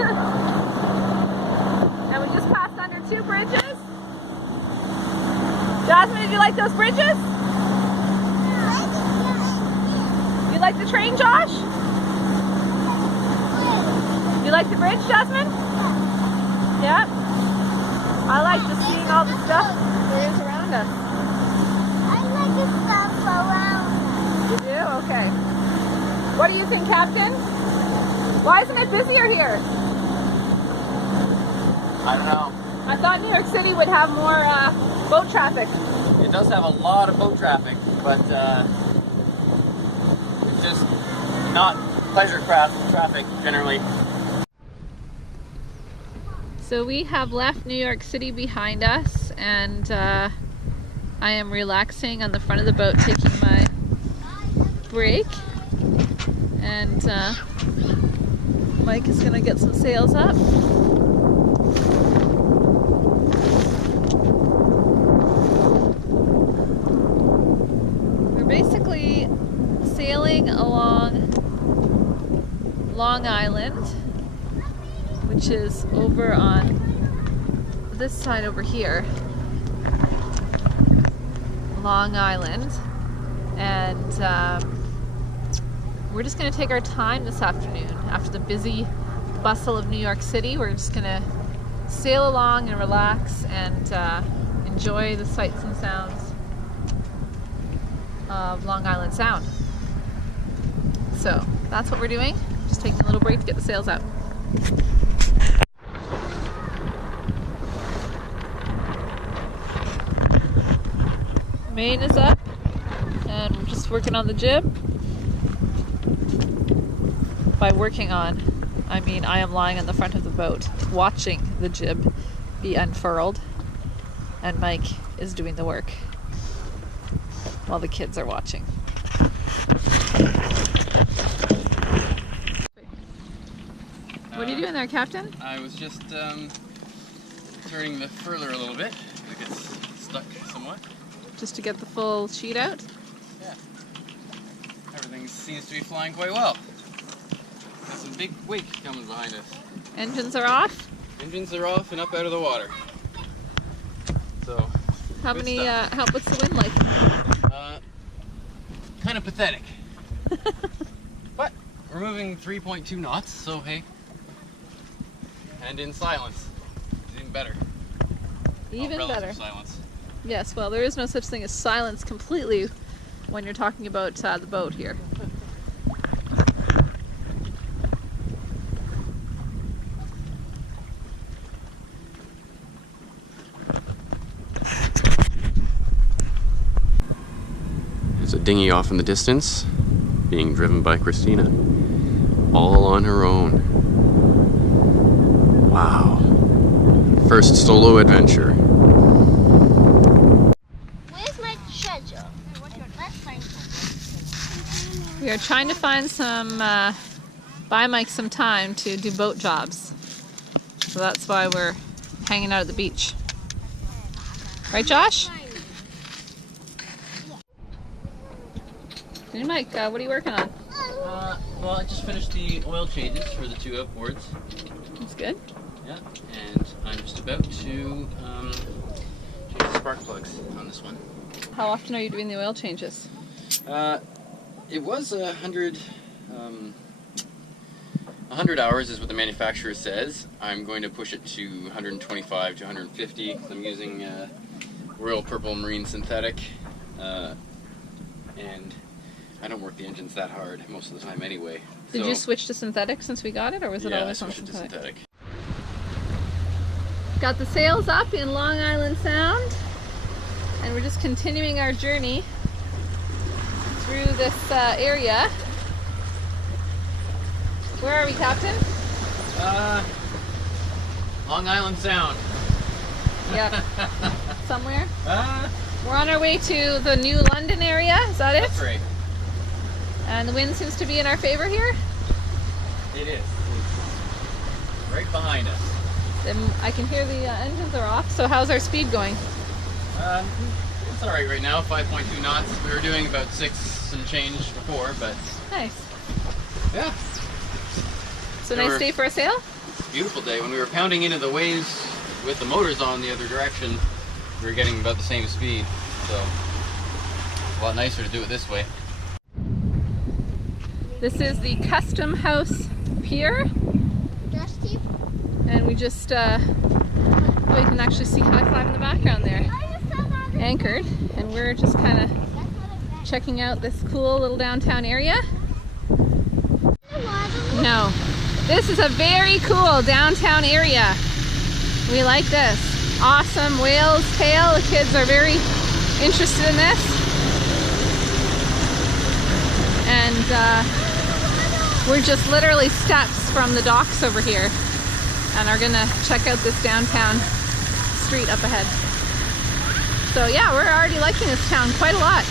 And we just passed under 2 bridges. Jasmine, did you like those bridges? You like the train, Josh? You like the bridge, Jasmine? Yeah? I like just seeing all the stuff there is around us. I like the stuff around us. You do? Okay. What do you think, Captain? Why isn't it busier here? I don't know. I thought New York City would have more boat traffic. It does have a lot of boat traffic, but it's just not pleasure craft traffic generally. So we have left New York City behind us, and I am relaxing on the front of the boat, taking my break. And Mike is gonna get some sails up. We're basically sailing along Long Island, which is over on this side over here. Long Island. And we're just going to take our time this afternoon. After the busy bustle of New York City, we're just going to sail along and relax and enjoy the sights and sounds of Long Island Sound. So that's what we're doing. Just taking a little break to get the sails out. Main is up, and we're just working on the jib. By working on, I mean I am lying on the front of the boat, watching the jib be unfurled, and Mike is doing the work while the kids are watching. What are you doing there, Captain? I was just turning the furler a little bit. It gets stuck somewhat. Just to get the full sheet out? Yeah. Everything seems to be flying quite well. Got some big wake coming behind us. Engines are off? Engines are off and up out of the water. So, what's the wind like? Kind of pathetic. But we're moving 3.2 knots, so hey. And in silence. It's even better. Even better. Silence. Yes, well, there is no such thing as silence completely when you're talking about the boat here. There's a dinghy off in the distance, being driven by Christina, all on her own. Wow. First solo adventure. We are trying to find some, buy Mike some time to do boat jobs. So that's why we're hanging out at the beach. Right, Josh? Hey, Mike, what are you working on? Well, I just finished the oil changes for the 2 outboards. That's good. Yeah, and I'm just about to change the spark plugs on this one. How often are you doing the oil changes? It was 100 hours is what the manufacturer says. I'm going to push it to 125 to 150. I'm using Royal Purple Marine Synthetic, and I don't work the engines that hard most of the time anyway. Did you switch to synthetic since we got it, or was it always on synthetic? Yeah, I switched to synthetic. Got the sails up in Long Island Sound, and we're just continuing our journey through this area. Where are we, Captain? Long Island Sound. Yep. Somewhere? We're on our way to the New London area, is that it? That's right. And the wind seems to be in our favor here? It is. It's right behind us. Then I can hear the engines are off, so how's our speed going? It's alright right now, 5.2 knots. We were doing about 6 and change before, but... Nice. Yeah. So nice day for a sail? beautiful day. When we were pounding into the waves with the motors on the other direction, we were getting about the same speed. So a lot nicer to do it this way. This is the Custom House Pier. Dusty. And we just, oh, you can actually see High Five in the background there. Anchored. And we're just kind of checking out this cool little downtown area. No. This is a very cool downtown area. We like this. Awesome whale's tail. The kids are very interested in this. And we're just literally steps from the docks over here and are gonna check out this downtown street up ahead. So yeah, we're already liking this town quite a lot.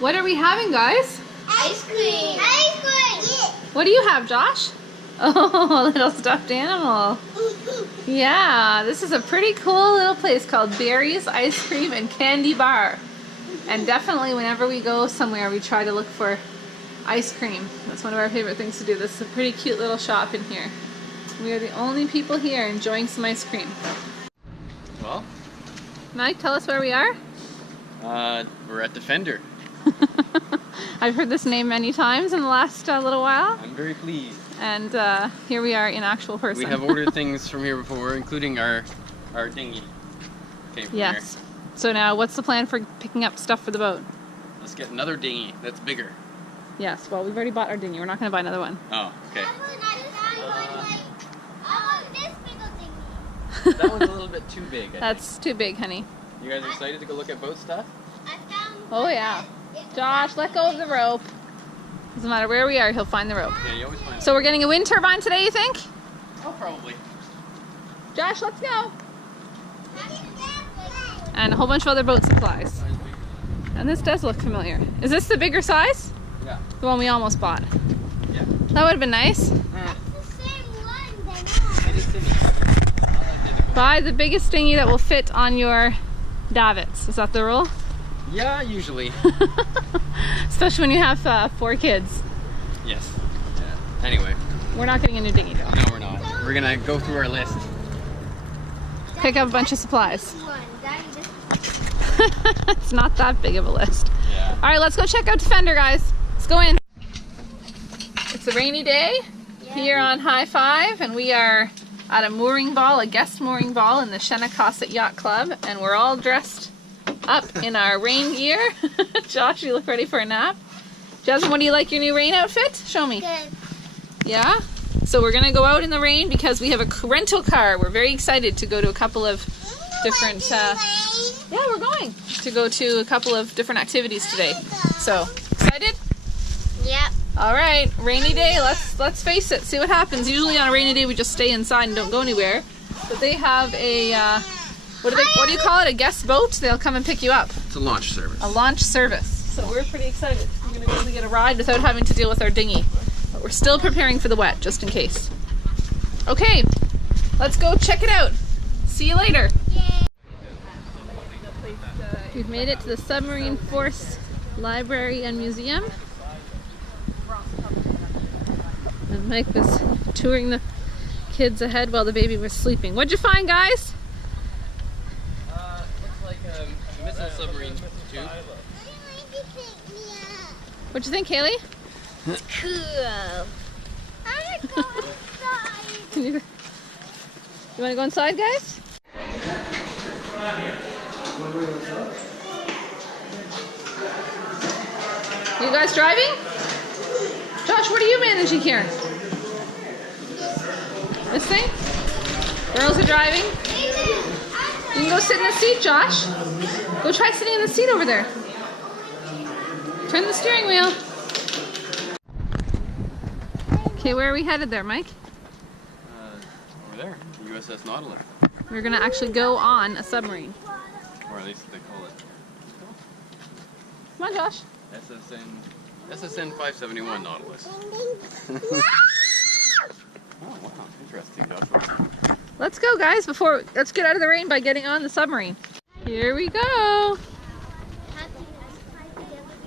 What are we having, guys? Ice cream. Ice cream. What do you have, Josh? Oh, a little stuffed animal. Yeah, this is a pretty cool little place called Barry's Ice Cream and Candy Bar. And definitely whenever we go somewhere, we try to look for ice cream. That's one of our favorite things to do. This is a pretty cute little shop in here. We are the only people here enjoying some ice cream. Well, Mike, tell us where we are. we're at Defender. I've heard this name many times in the last little while. I'm very pleased. And here we are in actual person. We have ordered things from here before, including our dinghy. Came from Yes. here. So now what's the plan for picking up stuff for the boat? Let's get another dinghy that's bigger. Yes, well, we've already bought our dinghy. We're not going to buy another one. Oh, okay. I want this big thing. That one's a little bit too big, I That's too big, honey. think. You guys excited to go look at boat stuff? I found Oh, yeah. Josh, let go of the rope. Doesn't matter where we are, he'll find the rope. Yeah, you always find So we're getting a wind turbine today, you think? Oh, probably. Josh, let's go. And a whole bunch of other boat supplies. And this does look familiar. Is this the bigger size? Yeah. The one we almost bought. Yeah. That would have been nice. It's the same one, then. It is tiny. Buy the biggest dinghy that will fit on your davits. Is that the rule? Yeah, usually. Especially when you have 4 kids. Yes. Yeah. Anyway, We're not getting a new dinghy though. no, we're not. We're gonna go through our list. Pick up a bunch of supplies. One. Daddy, this It's not that big of a list. Yeah. All right, let's go check out Defender, guys. Let's go in. It's a rainy day here on High Five, and we are at a mooring ball, a guest mooring ball in the Shennecossett Yacht Club, and we're all dressed up in our rain gear. Josh, you look ready for a nap. Jasmine, what do you like your new rain outfit? Show me. good. Yeah? So we're gonna go out in the rain because we have a rental car. We're very excited to go to a couple of different, yeah, we're going to go to a couple of different activities today. So, excited? Yep. All right, rainy day, let's face it, see what happens. Usually on a rainy day we just stay inside and don't go anywhere. But they have a, what do you call it, a guest boat? They'll come and pick you up. It's a launch service. A launch service. So we're pretty excited. We're gonna be able to get a ride without having to deal with our dinghy. But we're still preparing for the wet, just in case. Okay, let's go check it out. See you later. We've made it to the Submarine Force Library and Museum. And Mike was touring the kids ahead while the baby was sleeping. What'd you find, guys? Looks like a missile submarine tube. What'd you think, Kaylee? Cool. I want to go inside. You want to go inside, guys? You guys driving? Josh, what are you managing here? This thing? Girls are driving. You can go sit in the seat, Josh. Go try sitting in the seat over there. Turn the steering wheel. Okay, where are we headed there, Mike? Over there, USS Nautilus. We're gonna actually go on a submarine. Or at least they call it. Come on, Josh. SSN 571 Nautilus. Oh wow, interesting, Joshua. Let's go, guys, let's get out of the rain by getting on the submarine. Here we go.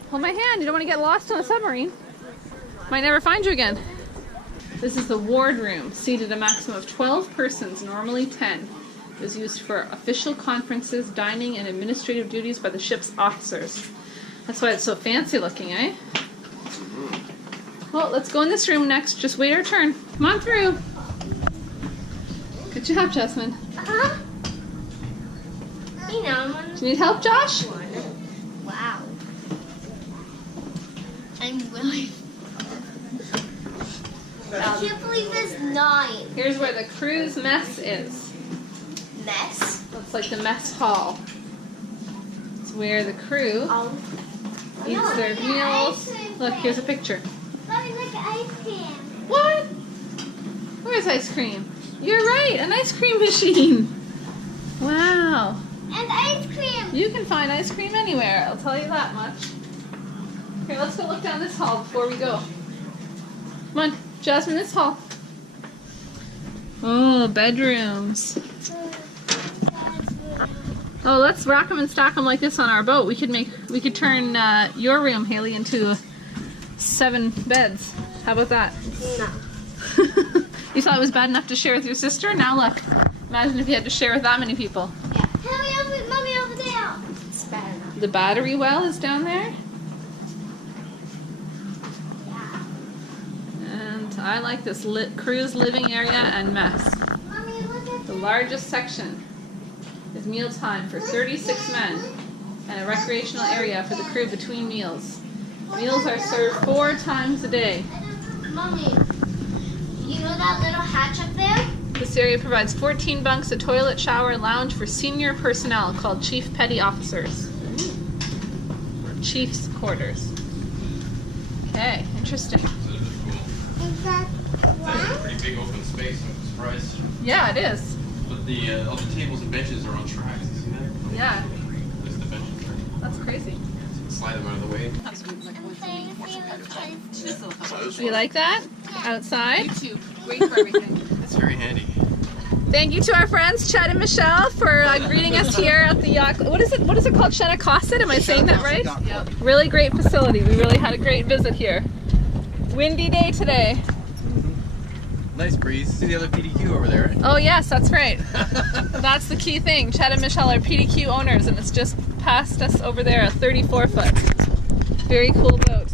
Hold my hand, you don't want to get lost on a submarine. Might never find you again. This is the ward room, seated a maximum of 12 persons, normally 10. It was used for official conferences, dining, and administrative duties by the ship's officers. That's why it's so fancy looking, eh? Well, let's go in this room next. Just wait our turn. Come on through. Good job, Jasmine. Uh-huh. You know, Do you need help, Josh? wow. I'm really... I can't believe it's 9. Here's where the cruise mess is. Mess? Looks like the mess hall. It's where the crew Oh. eats their meals. Look, here's a picture. Mommy, look at ice cream. What? Where's ice cream? You're right, an ice cream machine. Wow. And ice cream. You can find ice cream anywhere, I'll tell you that much. Here, let's go look down this hall before we go. Come on, Jasmine, this hall. Oh, bedrooms. Oh, let's rack them and stack them like this on our boat. We could turn your room, Haley, into 7 beds. How about that? No. You thought it was bad enough to share with your sister? Now look. Imagine if you had to share with that many people. Yeah. Mommy, over there. It's bad enough. The battery well is down there. Yeah. And I like this cruise living area and mess. Mommy, look at The largest section is mealtime for 36 men and a recreational area for the crew between meals. Meals are served 4 times a day. Mommy, you know that little hatch up there? This area provides 14 bunks, a toilet, shower, and lounge for senior personnel called Chief Petty Officers. Or Chief's Quarters. Okay, interesting. Is that It's a one? pretty big open space, I'm surprised. Yeah, it is. But all the tables and benches are on tracks, you see that? Yeah, There's the benches right. that's crazy. Slide them out of the way. Do you like that? Outside? Great for everything. It's very handy. Thank you to our friends Chet and Michelle for greeting us here at the yacht. What is it called? Shennecossett? Am I saying that right? Yep. Really great facility. We really had a great visit here. Windy day today. Nice breeze. See the other PDQ over there, right? Oh yes, that's right. That's the key thing. Chet and Michelle are PDQ owners, and it's just past us over there, a 34-foot. Very cool boat.